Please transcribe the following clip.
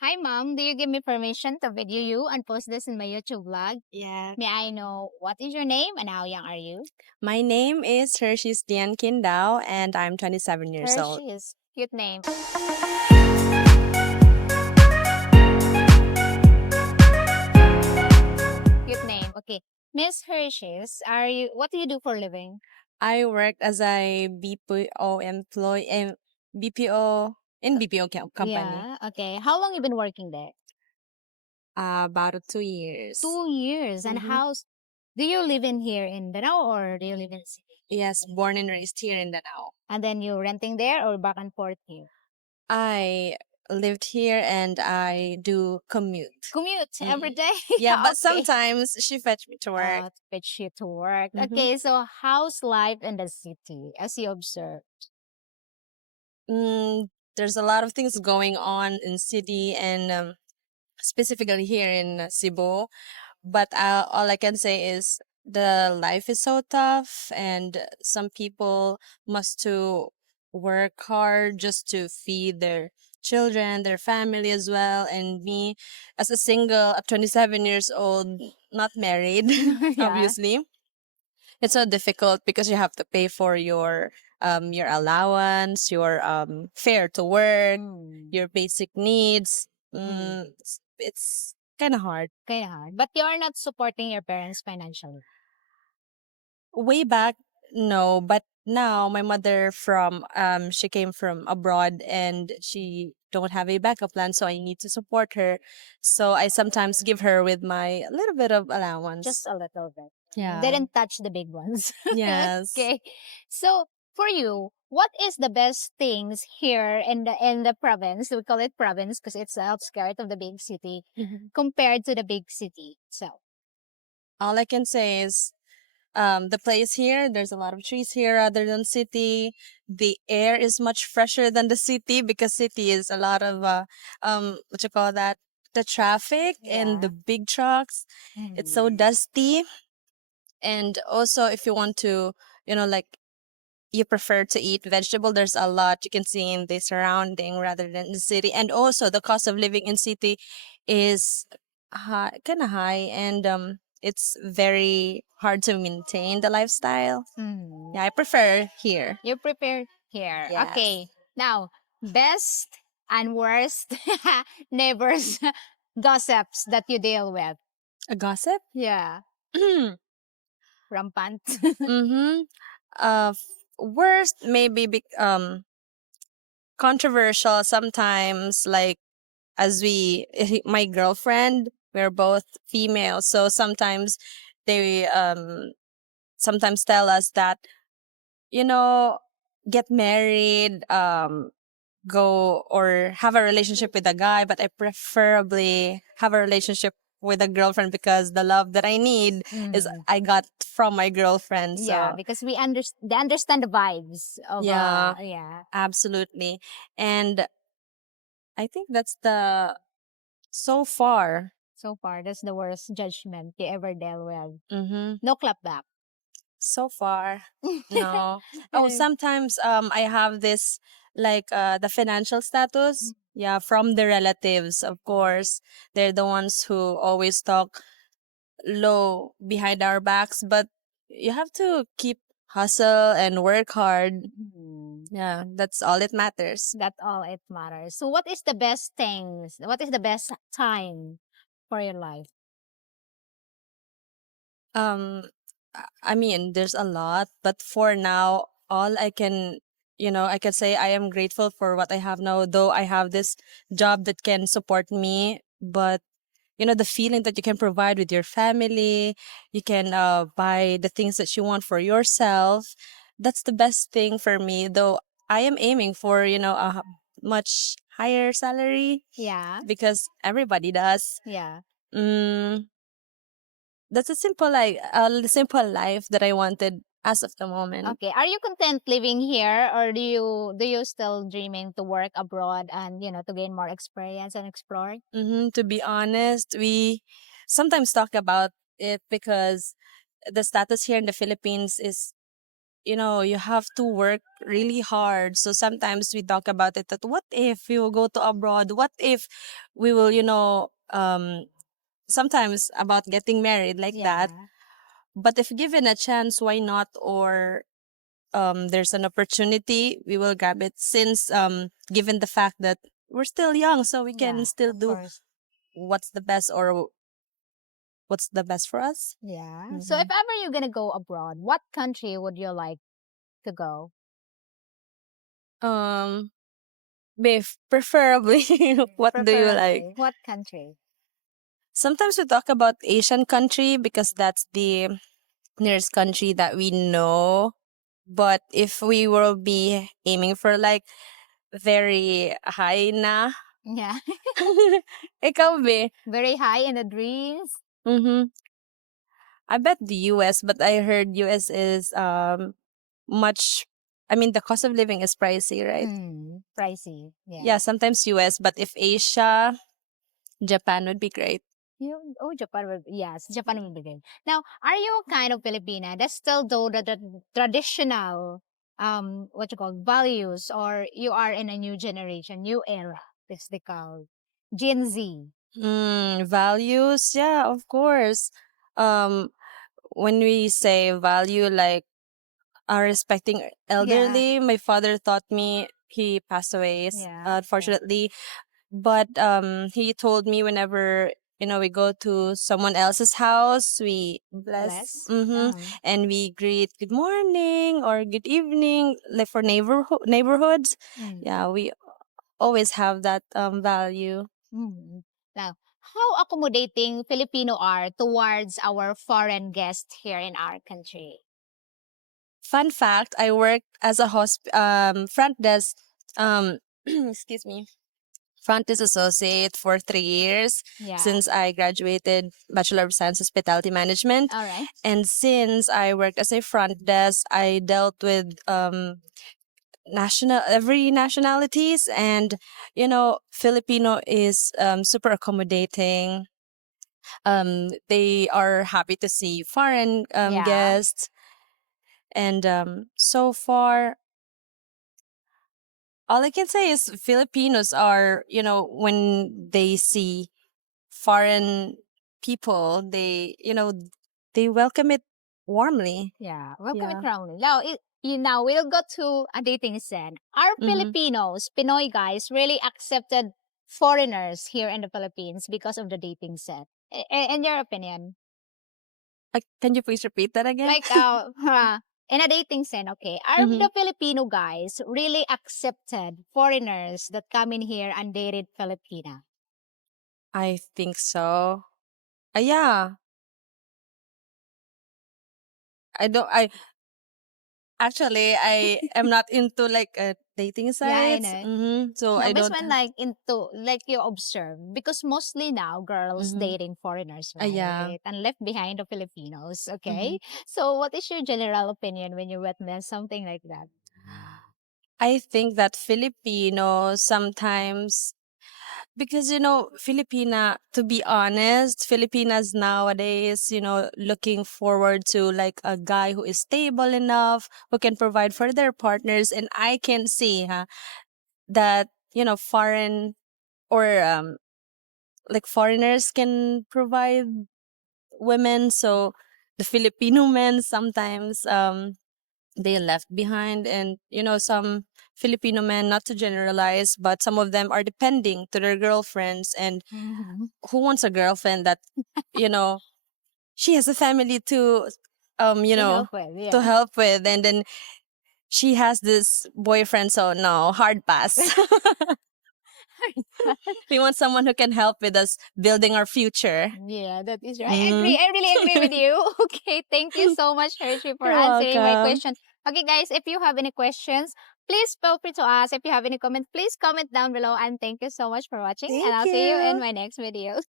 Hi, Mom. Do you give me permission to video you and post this in my YouTube vlog? Yeah. May I know what is your name and how young are you? My name is Hershey's Dian Kindao and I'm 27 years old. Hershey's. Cute name. Cute name. Okay. Miss Hershey's, are you what do you do for a living? I worked as a BPO employee in BPO company. Yeah. Okay. How long you been working there? About 2 years. 2 years. And Mm-hmm. do you live in here in Danao or do you live in city? Yes, born and raised here in Danao. And then you renting there or back and forth here? I lived here and I do commute. Commute every Mm. day? Yeah, but Okay. sometimes she fetch me to work. Fetch you to work. Mm-hmm. Okay, so how's life in the city as you observe? Mm, there's a lot of things going on in city and specifically here in Cebu. But all I can say is the life is so tough, and some people must to work hard just to feed their children, their family as well. And me, as a single at 27 years old, not married, Yeah. obviously, it's so difficult because you have to pay for your allowance, your fare to work, Mm. your basic needs. Mm. It's kind of hard. Kind of hard. But you are not supporting your parents financially. Way back, no, but now my mother from she came from abroad and she don't have a backup plan, so I need to support her. So I sometimes give her with my little bit of Just allowance. a little bit. Yeah. Didn't touch the big ones. Yes. Okay. So for you, what is the best things here in the province? We call it province because it's the outskirts of the big city Mhm. compared to the big city itself. All I can say is the place here, there's a lot of trees here rather than city. The air is much fresher than the city because city is a lot of what you call that, the traffic and Yeah. the big trucks. It's so dusty. And also if you want to, like, you prefer to eat vegetable, there's a lot you can see in the surrounding rather than the city. And also the cost of living in city is high, kind of high, and it's very hard to maintain the lifestyle. Mm. Yeah, I prefer here. You prepared here. Yes. Okay. Now, best and worst neighbors gossips that you deal with. A gossip. Yeah. Rampant. Mm-hmm. Worst maybe controversial sometimes, like, as my girlfriend, we're both female, so they sometimes tell us that, you know get married, go or have a relationship with a guy, but I preferably have a relationship with a girlfriend because the love that I need is Mm. I got from my girlfriend. Yeah, So because they understand the vibes of yeah, yeah. absolutely. And I think that's the so far. So far, that's the worst judgment you ever dealt with. Mm-hmm. No clap back. So far, no. Oh, sometimes I have this, like, the financial status. Yeah, from the relatives, of course. They're the ones who always talk low behind our backs, but you have to keep hustle and work hard. Mm. Yeah, that's all it matters. That's all it matters. So what is the best things? What is the best time for your life? I mean, there's a lot, but for now, all I can say I am grateful for what I have now, though I have this job that can support me. But, the feeling that you can provide with your family, you can buy the things that you want for yourself. That's the best thing for me, though I am aiming for, a much higher salary Yeah. because everybody does. Yeah. Mm, that's a simple life that I wanted as of the moment. Okay. Are you content living here or do you still dreaming to work abroad and to gain more experience and explore? To be honest, we sometimes talk about it because the status here in the Philippines is, you have to work really hard. So sometimes we talk about it that what if we will go to abroad? What if we will, sometimes about getting married like that. Yeah. But if given a chance, why not? Or there's an opportunity, we will grab it since given the fact that we're still young, so we can Yeah, still of do course. what's the best or what's the best for us. Yeah. So if Hmm. ever you're gonna go abroad, what country would you like to go? Um, preferably, what do you like? Preferably, what country? Sometimes we talk about Asian country because that's the nearest country that we know. But if we will be aiming for like very high na, Yeah. ikaw be. Very high in the dreams. Mm-hmm. I bet the US, but I heard US is much. I mean, the cost of living is pricey, right? Mm, pricey. Yeah. Yeah, sometimes US, but if Asia, Japan would be great. You, oh, Japan will, yes, Japan will be good. Now, are you kind of Filipina that still do the traditional, what you call values, or you are in a new generation, new era, this they call Gen Z? Values, yeah, of course. Um, when we say value, like respecting Yeah, elderly, my father taught me. He passed away, yeah, okay. unfortunately. But he told me whenever we go to someone else's house, we bless, Bless. and we greet good morning or good evening, like for neighborhoods. Mm, Yeah, we always have that value. mm. Now, how accommodating Filipino are towards our foreign guests here in our country? Fun fact: I worked as a front desk. Excuse me, front desk associate for 3 years Yeah. since I graduated Bachelor of Science Hospitality Management. All right. And since I worked as a front desk, I dealt with national every nationalities, and Filipino is super accommodating. They are happy to see foreign Yeah. guests, and so far all I can say is Filipinos are, when they see foreign people, they welcome it warmly. Yeah, welcome it Yeah. roundly. Now, now we'll go to a dating scene. Are Mm-hmm. Filipinos, Pinoy guys, really accepted foreigners here in the Philippines because of the dating scene? In your opinion, Can you please repeat that again? like in a dating scene, okay, are Mm-hmm. the Filipino guys really accepted foreigners that come in here and dated Filipina? I think so. Yeah. I don't. I actually I am not into like dating Yeah, I sites. know. So No, I but don't. when like into like you observe because mostly now girls Mm-hmm. dating foreigners, Yeah. right? And left behind the Filipinos, Mm-hmm. okay? So what is your general opinion when you witness something like that? I think that Filipinos sometimes, because Filipina, to be honest, Filipinas nowadays, looking forward to like a guy who is stable enough, who can provide for their partners, and I can see that foreign or like foreigners can provide women. So the Filipino men sometimes they left behind, and some Filipino men, not to generalize, but some of them are depending to their girlfriends. And Mm-hmm. who wants a girlfriend that you know she has a family to um you To know help with, to yeah. help with, and then she has this boyfriend, so no, hard pass. We want someone who can help with us building our future. Yeah, that is right. I Mm-hmm. agree. I really agree with you. Okay, thank you so much, Hershey, for You're answering my welcome. question. Okay, guys, if you have any questions, please feel free to ask. If you have any comments, please comment down below. And thank you so much for watching. And Thank I'll see you in you. my next video.